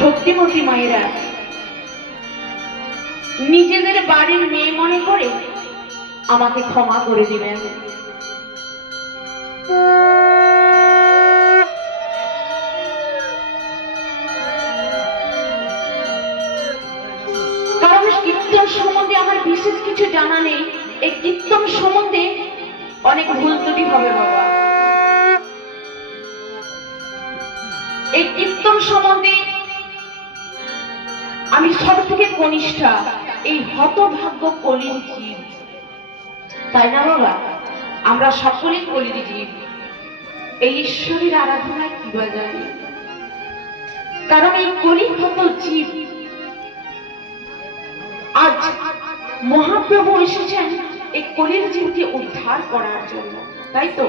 ভক্তিমতী মায়েরা নিজেদের বাড়ির মেয়ে মনে করে আমাকে ক্ষমা করে দিবেন। কারণ কীর্তন সম্বন্ধে আমার বিশেষ কিছু জানা নেই। এই কীর্তন সম্বন্ধে অনেক ভুল ত্রুটি হবে বাবা। এই কীর্তন সম্বন্ধে আমি সব থেকে কনিষ্ঠা, এই হতভাগ্য কলির জীব, তাই না বাবা? আমরা সকলেই কলির জীব। এই ঈশ্বরের আরাধনায় কি বা জানি, কারণ এই কলিহত জীব আজ মহাপ্রভু এসেছেন এই কলির জীবকে উদ্ধার করার জন্য, তাই তো?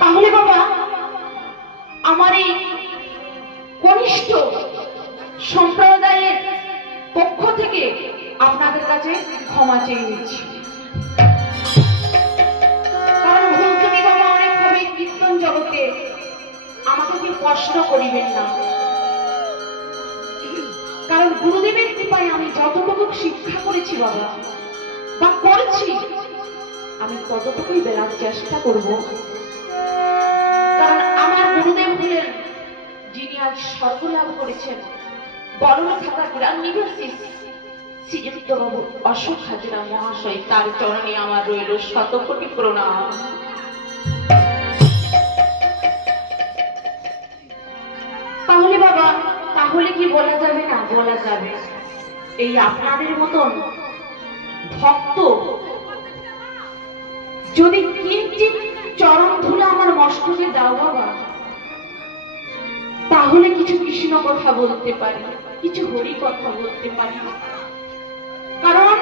তাহলে বাবা আমার এই কনিষ্ঠ সম্প্রদায়ের পক্ষ থেকে আপনাদের কাছে ক্ষমা চেয়ে নিচ্ছি। কারণ ভুল ত্রুটি বাবা অনেক ভাবে কীর্তন জগতে আমাকে কি প্রশ্ন করিবেন না। কারণ গুরুদেবের কৃপায় আমি যতটুকু শিক্ষা করেছি বাবা বা করছি, আমি ততটুকুই বেলার চেষ্টা করব। কারণ আমার গুরুদেব হলেন যিনি আজ স্বর্গলাভ করেছেন, বরণ থাকা গ্রাম নিবাসী শ্রীযুক্ত বাবু অশোক হাজরা মহাশয়, তার চরণে আমার রইল শতকোটি প্রণাম। তাহলে বাবা, তাহলে কি বলা যাবে না? বলা যাবে। এই আপনাদের মতন ভক্ত যদি কিঞ্চিৎ চরণ ধুলা আমার মস্তকে দাও বাবা, তাহলে কিছু কৃষ্ণ কথা বলতে পারি, কিছু হরি কথা বলতে পারি। কারণ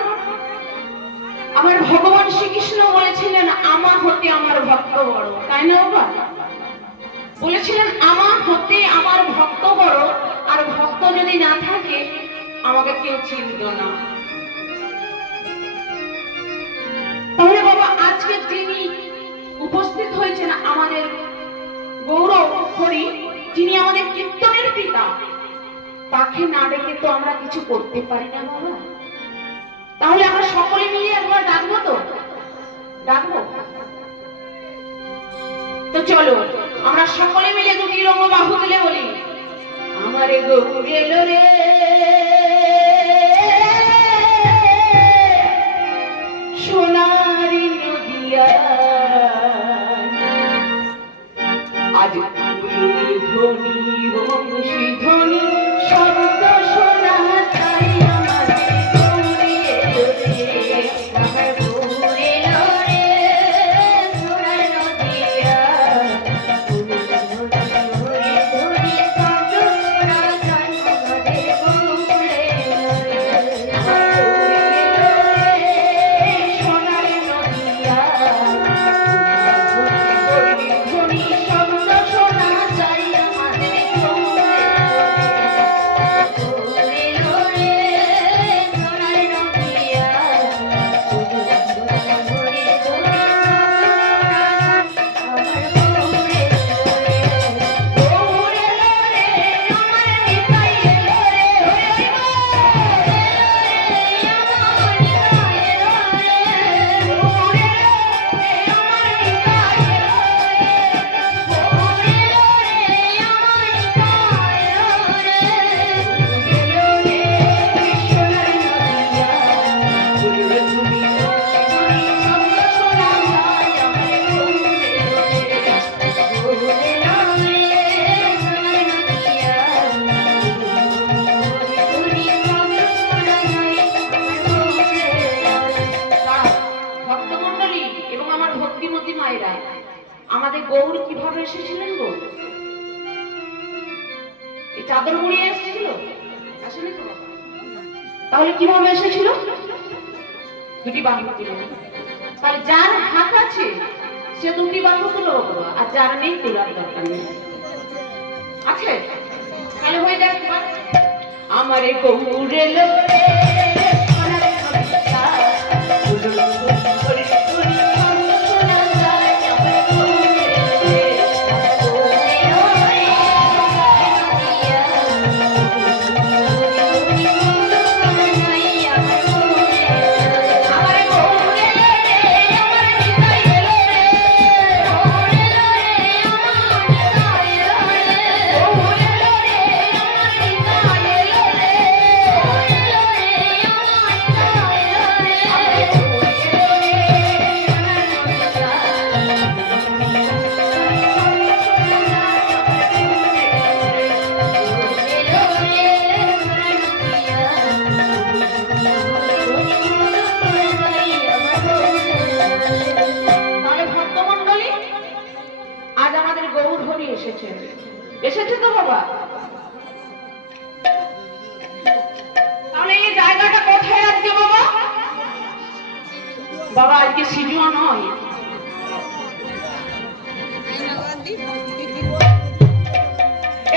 আমার ভগবান শ্রীকৃষ্ণ বলেছিলেন আমা হতে আমার ভক্ত বড়, তাই না বাবা? বলেছিলেন আমা হতে আমার ভক্ত বড়, আর ভক্ত যদি না থাকে আমাকে কেউ চিনত না। তাহলে বাবা আজকে যিনি উপস্থিত হয়েছেন আমাদের গৌরব হরি, যিনি আমাদের কীর্তনের পিতা, তাকে না ডেকে তো আমরা কিছু করতে পারি না বাবা। তাহলে আমরা সকলে মিলে একবার ডাকবো তো? ডাকবো তো চলো আমরা সকলে মিলে দুটি রঙ বাহু তুলে বলি, আমারে গৌর এলো রে, সোনারি নদিয়া, আজ ধ্বনি বংশী ধ্বনি শব্দ শোনা চাই, আমার গৌর এলো রে, আমার গৌর এলো রে, সোনার নদিয়া, ধ্বনি শব্দ শোনা চাই, আমাদের গৌর এলো রে, সোনার নদিয়া, ধ্বনি শব্দ শোনা চাই, আমাদের গৌর এলো রে, সোনার নদিয়া, ভক্তমণ্ডলী এবং আমার ভক্তিমতী মায়েরা, আমাদের গৌর কিভাবে এসেছিলেন গো? এই চাদর মুড়িয়ে এসেছিল? আসেনি তো? তাহলে কিভাবে এসেছিল? দুটি বাহু তুলে। তাহলে যার হাত আছে সে দুটি বাহু তুলো বাবা, আর যার নেই তোলার দরকার নেই। আছে? তাহলে হয়ে যাবে। আমারে গৌর এলো রে, বাবা? তাহলে এই জায়গাটা কোথায় আজকে বাবা? বাবা আজকে সিজুয়া নয়,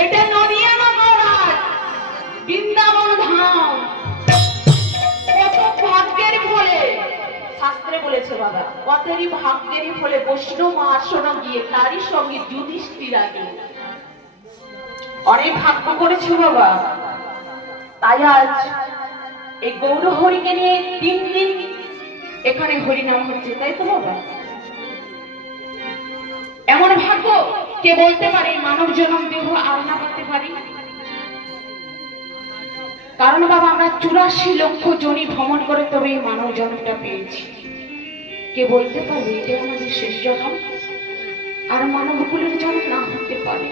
এটা নদিয়া নগর, বৃন্দাবন ধাম। কত ভাগ্যের ফলে, শাস্ত্রে বলেছে বাবা, কতেরই ভাগ্যেরই ফলে বৈষ্ণব আসন গিয়ে তারই সঙ্গে যুধিষ্ঠির আগে অনেক ভাগ্য করেছে বাবা। তাই আজ এই গৌর হরিকে নিয়ে 3 দিন এখানে হরিনাম হচ্ছে, তাই তো বাবা? এমন ভাগ্য কে বলতে পারে মানব জন্ম দেহ আর না পেতে পারি? কারণ বাবা আমরা 84 লক্ষ জনি ভ্রমণ করে তবে এই মানব জন্মটা পেয়েছি। কে বলতে পারবে এটা আমাদের শেষ জন্ম? আর মানবকুলের জন্ম না হতে পারে।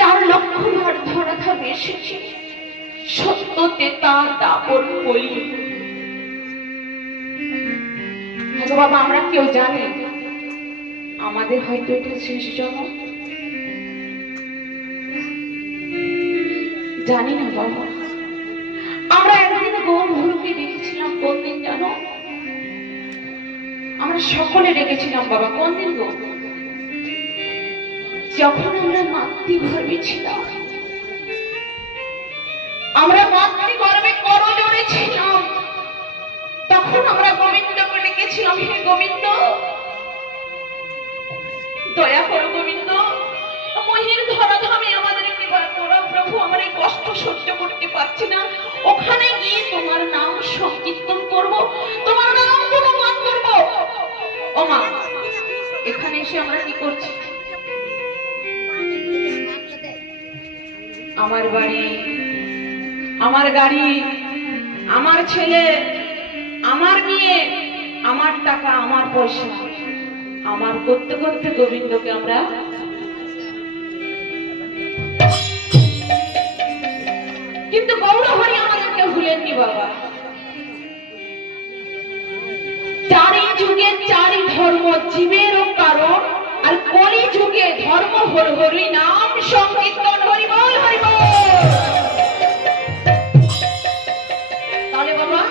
4 লক্ষ বার ধরা ধামে এসেছি, সত্যতে তার দাপট বলি। বাবা আমরা কেউ জানি আমাদের হয়তো এটা শেষ জন্ম? জানি না বাবা। আমরা একদিন গৌরকে দেখেছিলাম, কোন দিন জানো? আমরা সকলে ডেকেছিলাম বাবা, কোন দিন গো? যখন আমরা মাতৃগর্ভে ছিলাম, আমরা মাতৃগর্ভে করজোড়ে ছিলাম, তখন আমরা গোবিন্দকে ডেকেছিলাম, হে গোবিন্দ দয়া করো, গোবিন্দ মহির ধরাধামে আমাদেরকে তোরা প্রভু, আমার এই কষ্ট সহ্য করতে পারছি না, ওখানে গিয়ে তোমার নাম সংকীর্তন করব, তোমার নাম গুণগান করব। ও মা, এখানে এসে আমরা কি করছি? আমার বাড়ি, আমার গাড়ি, আমার ছেলে, আমার মেয়ে, আমার টাকা, আমার পয়সা, আমার করতে করতে গোবিন্দকে আমরা কিন্তু গৌর হরি আমাদেরকে ভুলেননি বাবা। 4 যুগে 4 ধর্ম জীবেরও কারণ, আর কলি যুগে ধর্ম হল হরি নাম সংকীর্তন, হরি বল হরি বল। তাহলে বাবা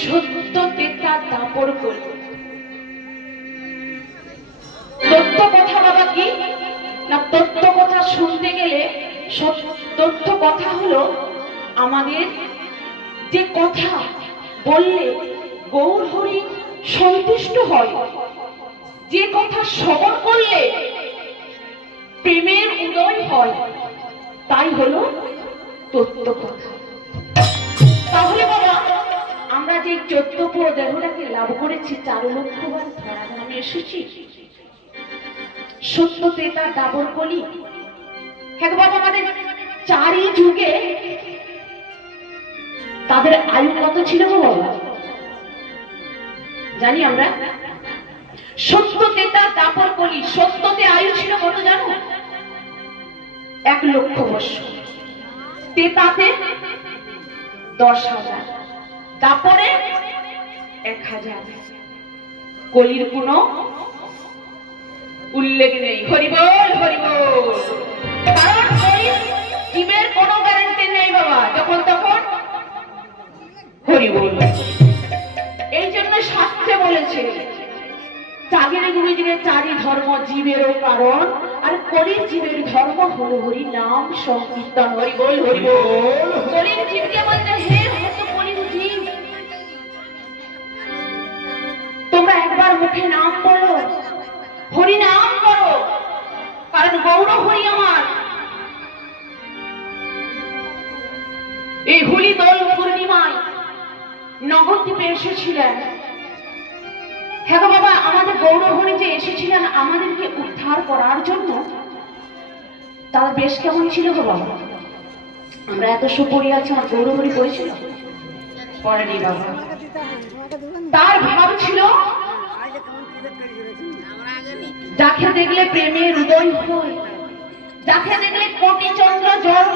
সত্য তেতা দাপড় করি। তথ্য কথা বাবা কি না, তথ্য কথা শুনতে গেলে তথ্য কথা হলো আমাদের যে কথা বললে গৌর হরি সন্তুষ্ট হয়, যে কথা শ্রবণ করলে প্রেমের উদয় হয়, তাই হলো তথ্য কথা। তাহলে বাবা আমরা যে 14 দেহটাকে লাভ করেছি, 4 লক্ষ বার ধরাধামে এসেছি, সত্য তেতা দাবর কলি। হ্যাঁ বাবা আমাদের 4 যুগে তাদের আয়ু কত ছিল গো বাবা? জানি আমরা। সত্য তেতা দাপর কলি, সত্যতে আয়ু ছিল কত জানো? 1 লক্ষ বছর, তেতাতে 10,000, দাপরে 1,000, কলির কোনো উল্লেখ নেই। হরি বল হরি বল। কারণ কলির জীবের কোনো গ্যারান্টি নেই বাবা, যখন তখন হরি বল। এই জন্য শাস্ত্রে বলেছে জাগিরে গুরুজিরে 4 ধর্ম জীবেরও কারণ, আর কলির জীবের ধর্ম হল হরি নাম সংকীর্তন, হরি বল হরি বল। কলির জীবকে বলতে হে হত কলির জীব, তোমরা একবার মুখে নাম বলো, হরি নাম করো, কারণ গৌর হরি আমার এই হোলি দোল পূর্ণিমায় নবদ্বীপে এসেছিলেন। হ্যাঁ বাবা আমাদের গৌর হরি যে এসেছিলেন আমাদেরকে উদ্ধার করার জন্য, তার বেশ কেমন ছিল গো বাবা? আমরা এত সুপরি আছি, আমার গৌর হরি পড়েছিল? পড়েনি বাবা। তার ভাব ছিল যাকে দেখলে প্রেমের উদয় হয়, যাকে দেখলে কোটি চন্দ্র জল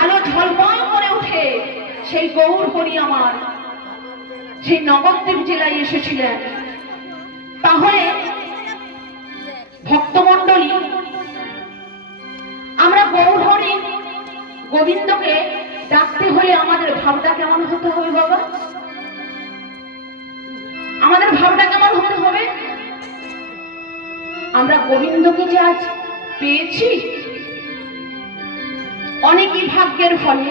আলো ঝলমল করে ওঠে, সেই গৌর হরি আমার সেই নবদ্বীপ জেলায় এসেছিলেন। তাহলে ভক্তমণ্ডলী আমরা গোবিন্দকে ডাকতে হলে আমাদের ভাবটা কেমন হতে হবে বাবা? আমাদের ভাবটা কেমন হতে হবে? আমরা গোবিন্দকে যে আজ পেয়েছি, অনেকই ভাগ্যের ফলে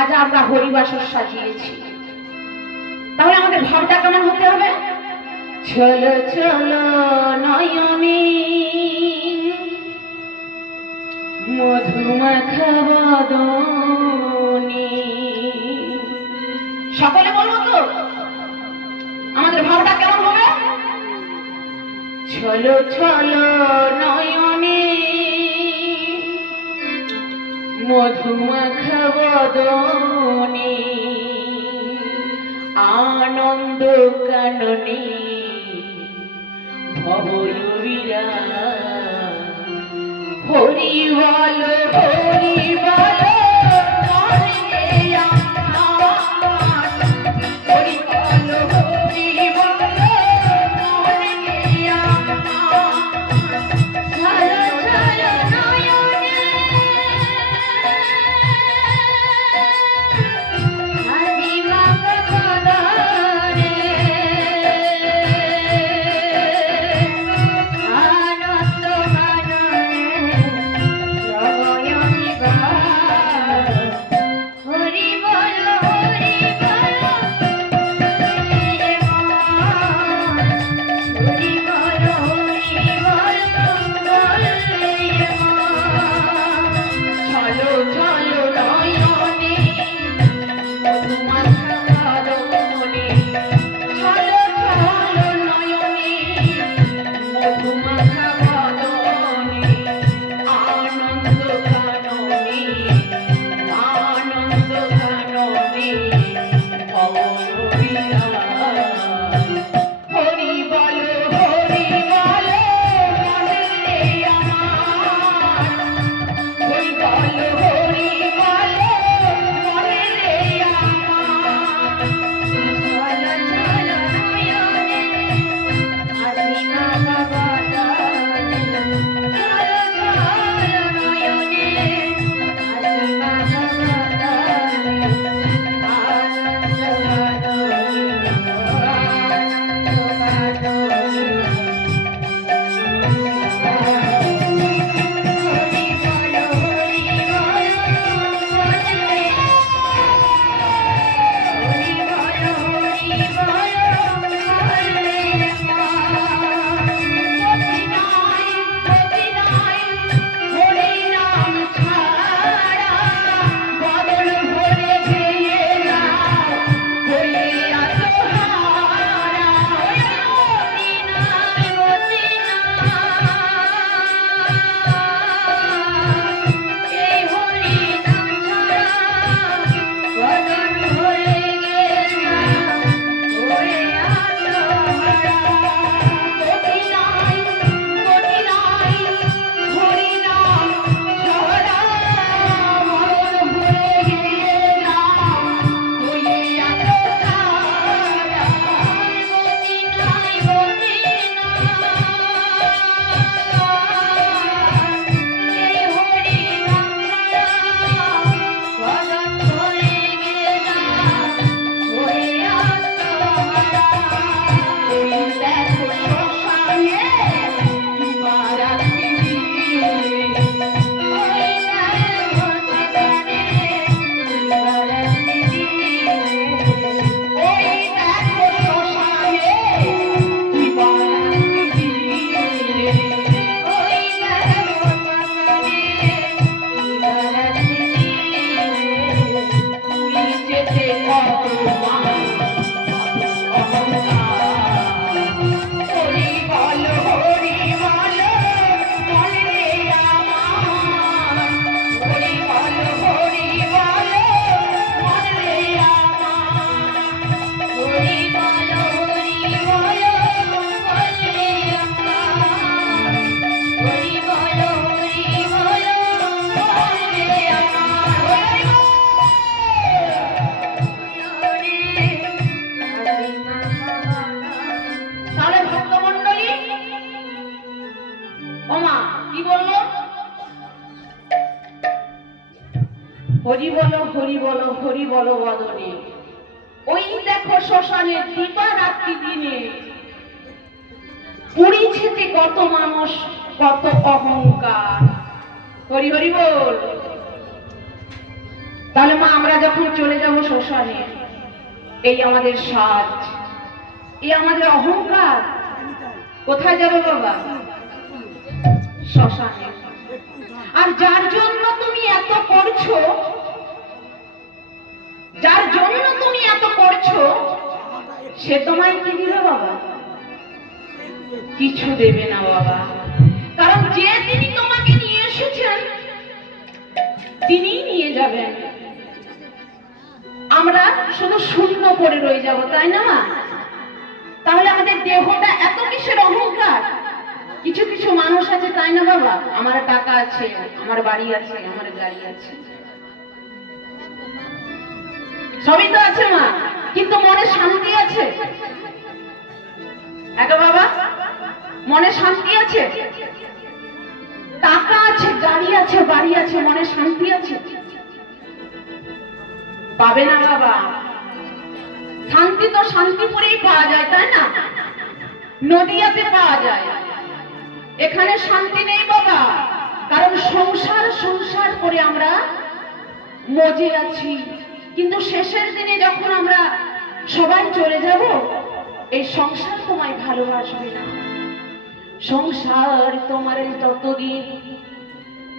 আজ আমরা হরিবাসর সাজিয়েছি। তাহলে আমাদের ভাবটা কেমন হতে হবে? চলো চলো নয়নে মধুমাখা বদনে। সকলে বলবো তো আমাদের ভাবটা কেমন হবে? চলো চলো নয়নে মধুমাখা বদনে আনন্দ কাননে ভবয়ুরীরা হরি বল হরি বল হরি বল হরি বল হরি বলো হরি বলো হরি বলো বদনে, ওই দেখো শ্মশানে দিবারাত্রি দিনে পুড়িছেতে কত মানুষ, কত অহংকার। হরি হরি বল। তাহলে মা আমরা যখন চলে যাব শ্মশানে, এই আমাদের সাজ, এই আমাদের অহংকার কোথায় যাবে বাবা? শ্মশানে। আর যার জন্য তুমি এত করছো, যার জন্য তুমি এত করছো, সে তোমায় কি দিবে বাবা? কিছু দেবে না বাবা। কারণ যে তিনি তোমাকে নিয়ে এসেছেন তিনিই নিয়ে যাবেন। আমরা শুধু শূন্য পড়ে রয়ে যাব, তাই না? তাহলে আমাদের দেহটা এত কিসের অহংকার? কিছু কিছু মানুষ আছে, তাই না বাবা? আমার টাকা আছে, আমার বাড়ি আছে, আমার গাড়ি আছে, সবই তো আছে মা, কিন্তু মনে শান্তি আছে? একা বাবা, মনে শান্তি আছে? টাকা আছে, গাড়ি আছে, বাড়ি আছে, মনে শান্তি আছে? পাবে না বাবা। শান্তি তো শান্তিপুরেই পাওয়া যায়, তাই না? নদিয়াতে পাওয়া যায়। এখানে শান্তি নেই বাবা, কারণ সংসার সংসার করে আমরা মজে আছি। কিন্তু শেষের দিনে যখন আমরা সবাই চলে যাব, এই সংসার তোমায় ভালোবাসবে না। সংসার তোমার ততদিন,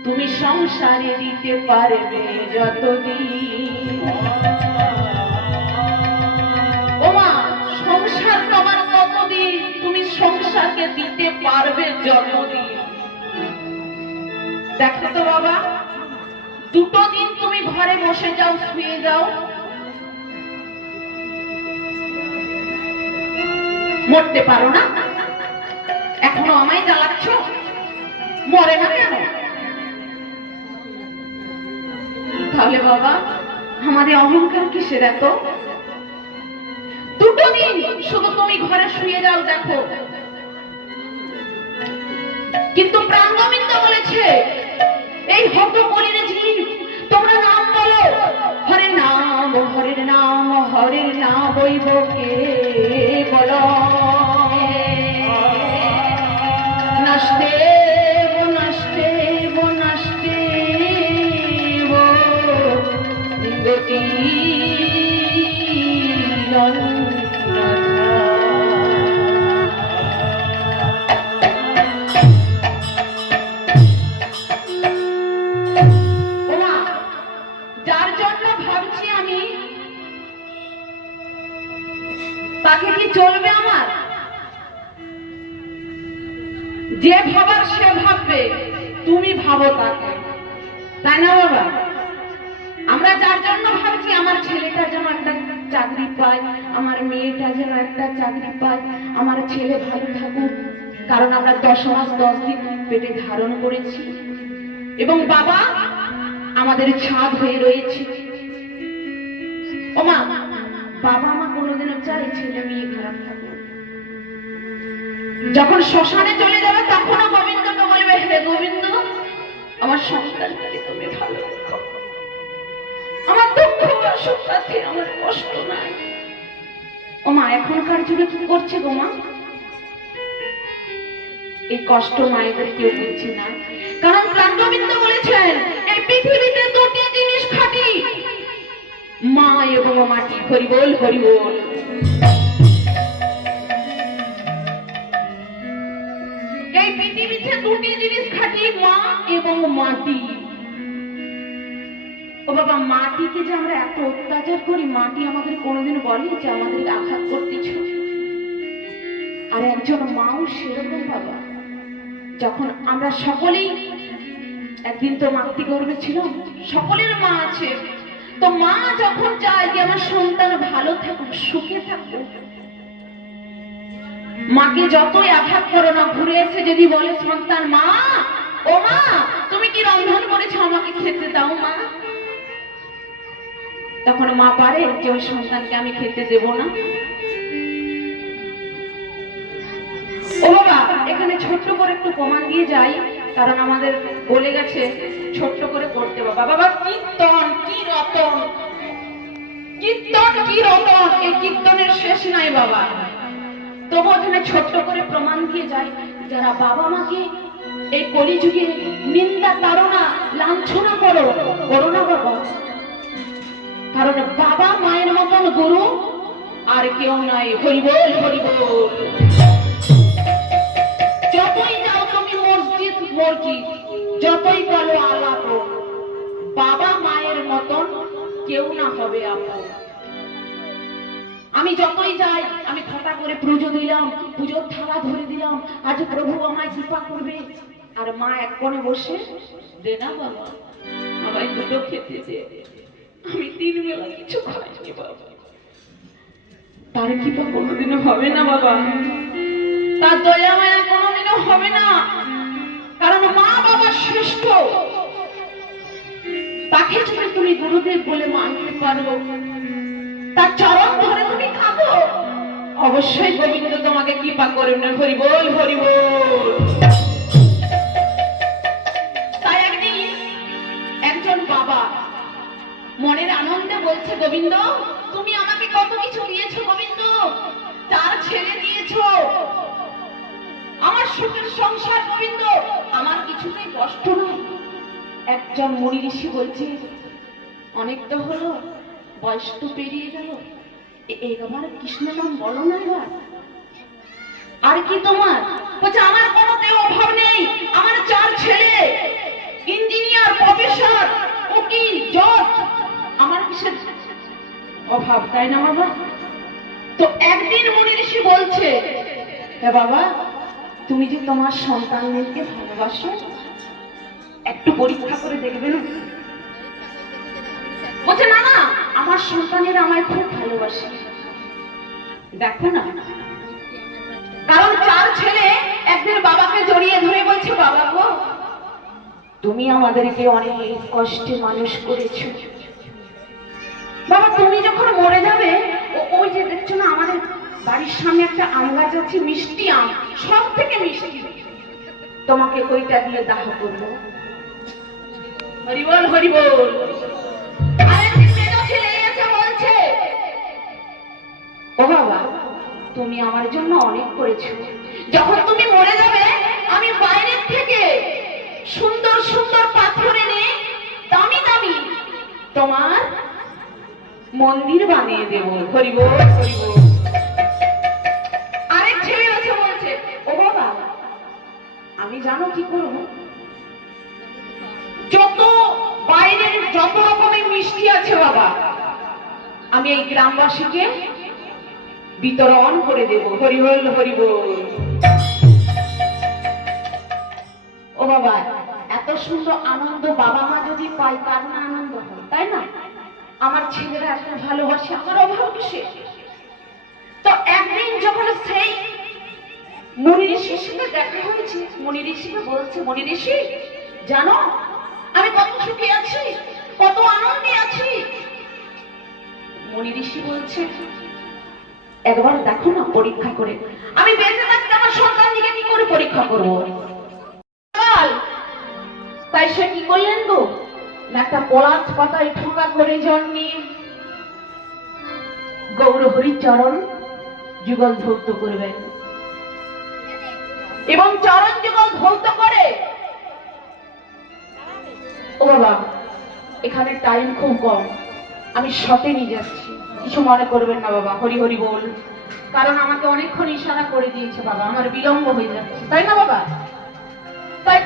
তুমি সংসারে দিতে পারবে যতদিন। ওমা, সংসার তোমার ততদিন, তুমি সংসারকে দিতে পারবে যতদিন। দেখো তো বাবা, দুটো দিন তুমি ঘরে বসে যাও, শুয়ে যাও, মরতে পারো না? এখনো আমায় জ্বালাচ্ছ, মরে না কেন? তাহলে বাবা আমাদের অহংকার কিসের এত? দুটো দিন শুধু তুমি ঘরে শুয়ে যাও, দেখো। কিন্তু প্রাণ গোবিন্দ বলেছে, এই হত কলির জীব তোমরা নাম বলো, হরের নাম হরের নাম হরের নাম বইব কে বলো। নাস্তে নাস্তে নাস্তে গতি যার জন্য ভাবছি আমি, তাকে কি চলবে আমার? যে ভাবার সে ভাববে, তুমি ভাবো তাকে, তাই না বাবা? আমরা যার জন্য ভাবছি আমার ছেলেটা যেন একটা চাকরি পায়, আমার মেয়েটা যেন একটা চাকরি পায়, আমার ছেলে ভালো থাকুক, কারণ আমরা 10 মাস 10 দিন পেটে ধারণ করেছি এবং বাবা আমাদের ছাদ হয়ে রয়েছে। ওমা, বাবা মা কোনোদিনও চায় ছেলে মেয়ে খারাপ থাকুক? যখন শ্মশানে চলে যাবে তখনও গোবিন্দকে বলবে, হে গোবিন্দ, আমার সন্তানকে তুমি ভালো রেখো, আমার দুঃখ সুখ আছে, আমার কষ্ট নাই। ও মা, এখনকার যুগে কি করছে গো মা? এই কষ্ট মায়েদের কেউ বুঝছে না। কারণ প্রাণ গোবিন্দ বলেছেন, এই পৃথিবীতে দুটি জিনিস খাঁটি, মা এবং মাটি। হরি বল হরি বল। এই পৃথিবীতে দুটি জিনিস খাঁটি, মা এবং মাটি। ও বাবা, মাটিকে যে আমরা এত অত্যাচার করি, মাটি আমাদের কোনোদিন বলে যে আমাদেরকে আঘাত করতেছ? আর একজন মাও সেরকম বাবা। যখন আমরা সকলেই একদিন তো মাতৃগর্ভে ছিলাম, সকলের মা আছে, তো মা যখন চায় যে আমার সন্তান ভালো থাকুক, সুখে থাকুক, মাকে যতই আঘাত করো না, ঘুরে এসে যদি বলে সন্তান, মা ও মা তুমি কি রন্ধন করেছো, আমাকে খেতে দাও মা, তখন মা পারে যে ওই সন্তানকে আমি খেতে দেব না? ও বাবা, এখানে ছোট্ট করে একটু প্রমাণ দিয়ে যাই, কারণ আমাদের বলে গেছে ছোট্ট করে করতে। বাবা বাবা, কীর্তন কি কীর্তন কি রতন, এই কীর্তনের শেষ নাই বাবা। তবু এখানে ছোট্ট করে প্রমাণ দিয়ে যায়, যারা বাবা মাকে এই কলিযুগে নিন্দা তাড়না লাঞ্ছনা করো না বাবা, কারণ বাবা মায়ের মতন গুরু আর কেউ নাই। হরিবোল হরিবোল। যতই যাও তুমি মসজিদ যতই বলো আলাপ, বাবা মায়ের মতন কেউ না হবে আপন। আমি যতই যাই, আমি ফটা করে পুজো দিলাম, পুজোর থালা ধরে দিলাম, আজ প্রভু আমায় কৃপা করবে, আর মা এক কোণে বসে দে না বাবা আমায় দুটো খেতে দে, আমি 3 বেলা কিছু খাইনি বাবা। তার কৃপা কোনোদিনও হবে না বাবা, তার দয়া মায়া কোনোদিনও হবে না, কারণ মা বাবা শ্রেষ্ঠ। তাকে যদি তুমি গুরুদেব বলে মানতে পারো, তার চরণ ধরে তুমি থাকো, অবশ্যই গোবিন্দ তোমাকে কৃপা করবেন। হরিবোল হরিবোল। তাই একদিন একজন বাবা মনের আনন্দে বলছে, গোবিন্দ তুমি আমাকে কত কিছু দিয়েছো গোবিন্দ, 4 ছেলে দিয়েছো, আমার সুখের সংসার গোবিন্দ, আমার কিছুতেই কষ্ট নয়। একজন মুনি ঋষি বলছে, অনেক তো হলো, বয়স তো পেরিয়ে গেল, এবার কৃষ্ণ নাম বলো না এবার, আর কি তোমার? বলছে আমার কোনোতেও অভাব নেই, আমার 4 ছেলে ইঞ্জিনিয়ার, প্রফেসর, উকিল, জজ, আমার কিসের অভাব, তাই না বাবা? তো একদিন মুনি ঋষি বলছে, হে বাবা তুমি যে তোমার সন্তানদেরকে ভালোবাসো, একটু পরীক্ষা করে দেখবে না? বলছে না না, আমার সন্তানেরা আমায় খুব ভালোবাসে, দেখো না। কারণ 4 ছেলে একদিন বাবাকে জড়িয়ে ধরে বলছে, বাবা গো তুমি আমাদেরকে অনেক কষ্টে মানুষ করেছো, বাবা তুমি যখন মরে যাবে, ওই যে দেখছো না আমাদের বাড়ির সামনে একটা আম গাছ আছে, মিষ্টি আম, সব থেকে মিষ্টি, তোমাকে ওইটা দিয়ে দাহ করবো। হরিবল হরিবল। আরেকটি মেয়ে ছেলে এসে বলছে, ও বাবা তুমি আমার জন্য অনেক করেছো, যখন তুমি মরে যাবে আমি বাইরের থেকে সুন্দর সুন্দর পাথর এনে দামি দামি তোমার মন্দির বানিয়ে দেব। হরিবল হরিবল। আরেক ছেলে এসে বলছে, ও বাবা আমি জানো কি করবো, যত বাইরের যত রকমের মিষ্টি আছে বাবা আমি এই গ্রামবাসীকে বিতরণ করে দেব। হরিবল হরিবল। ও বাবা এত সুন্দর আনন্দ বাবা মা যদি পায়, কার না আনন্দ হয়, তাই না? আমার ছেলেরা এত ভালোবাসে, আমার অভাব কিসে? তো একদিন যখন সেই মুনি ঋষির সাথে দেখা হয়েছে, মুনি ঋষিকে বলছে, মুনি ঋষি জানো আমি কত সুখে আছি, কত আনন্দে আছি। মুনি ঋষি বলছে, একবার দেখো না পরীক্ষা করে, আমি বেঁচে থাকতে আমার সন্তান দিকে কি করে পরীক্ষা করবো? তাই সে কি করলেন গো, একটা পলাশ পাতায় ঠোকা করে জন্মে গৌর হরির চরণ যুগল ধৌত করবেন, এবং চরণ যুগল ধৌত করে, ও বাবা এখানে টাইম খুব কম, আমি শটে নিয়ে যাচ্ছি, কিছু মনে করবেন না বাবা। হরি হরি বল। কারণ আমাকে অনেকক্ষণ ইশারা করে দিয়েছে বাবা, আমার বিলম্ব হয়ে যাচ্ছে, তাই না বাবা? তাই